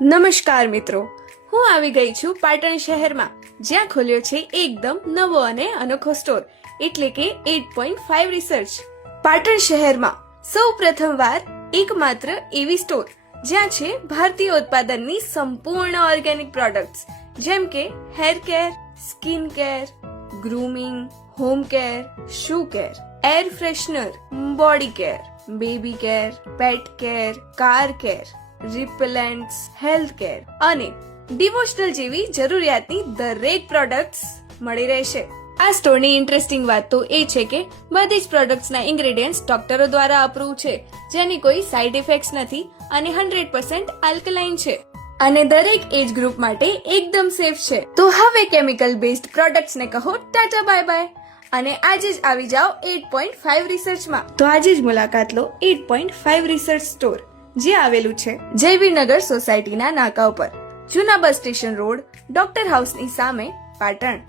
નમસ્કાર મિત્રો, હું આવી ગઈ છું પાટણ શહેરમાં, જ્યાં ખોલ્યો છે એકદમ નવો અને અનોખો સ્ટોર એટલે કે 8.5 રિસર્ચ. પાટણ શહેરમાં સૌ પ્રથમવાર એકમાત્ર એવી સ્ટોર જ્યાં છે ભારતીય ઉત્પાદનની સંપૂર્ણ ઓર્ગેનિક પ્રોડક્ટ્સ જેમ કે hair care, skin care, grooming, home care, shoe care, air freshener, body care, baby care, pet care, car care, repellents, health care અને ડિવોશનલ જેવી જરૂરિયાતની દરેક પ્રોડક્ટ્સ મળી રહેશે. આ સ્ટોરની ઇન્ટરેસ્ટિંગ વાત તો એ છે કે બધી જ પ્રોડક્ટ્સના ઇન્ગ્રેડિયન્ટ્સ ડોક્ટરો દ્વારા અપ્રૂવ છે, જેની કોઈ સાઇડ ઇફેક્ટ્સ નથી અને 100% આલ્કલાઇન છે અને દરેક એજ ગ્રુપ માટે એકદમ સેફ છે. તો હવે કેમિકલ બેઝડ પ્રોડક્ટ્સને કહો ટાટા બાય બાય અને આજે જ આવી જાઓ 8.5 રિસર્ચમાં. તો આજે જ મુલાકાત લો 8.5 રિસર્ચ સ્ટોર, જે આવેલું છે જયવીરનગર સોસાયટીના નાકા ઉપર, જૂના બસ સ્ટેશન રોડ, ડોક્ટર હાઉસની સામે, પાટણ.